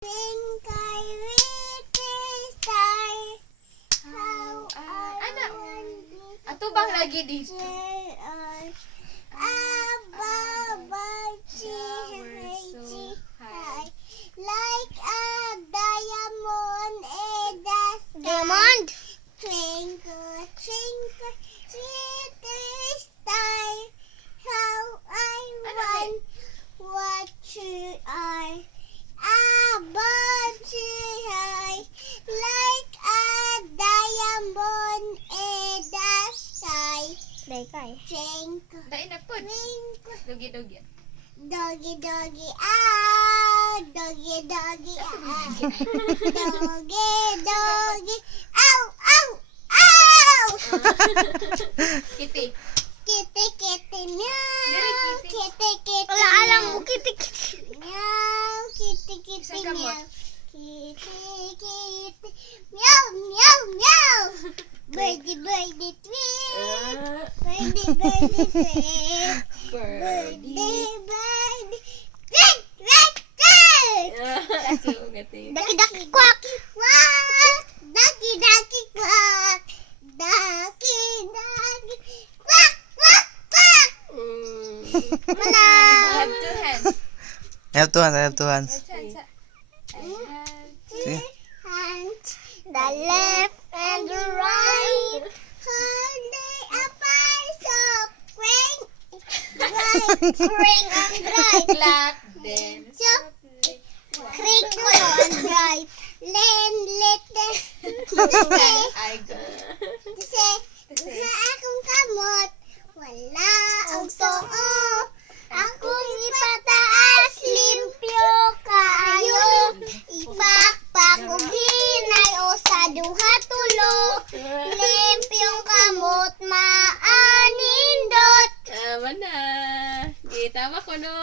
Twinkle little star, how anak. I Ato bang lagi dito? above so high. like a diamond in the sky. Diamond? Twinkle, twinkle, little star, how I want what you are. Above the high, like a diamond in the sky. Twinkle, Dahil na po. twinkle, Dugi-dugi. doggy, doggy, ah, doggy, doggy, ah, doggy, doggy, ow, ow, ow. Kitty. Kitty, kitty, meow. Diri, kitty. Kitty, kitty, Wala alam meow. mo, kitty. Meow, kitty, kitty, Isang kamot. meow. Kitty, kitty, meow, meow, meow. Birdie, birdie, tweet. Birdie, birdie, tweet. Birdie, birdie, tweet, tweet, tweet. Aso, gati. Daki, daki, quack. Quack. Ducky, ducky, quack. Ducky, ducky, quack, quack, quack. Mana? I have two hands. I have two hands. I have two hands. Hands. I have See? Hands. The left and the right. Holding a bicycle. Right. Ring and right. clap them softly. Crinkle and right. Len, little. I go. Kasi, na akong kamot. Wala ang too. Akong ipataas. Limpyo kayo. Ipakpak og hinay o sa duha tulo. Limpyong kamot maanindot. Tama na. Tama ko no.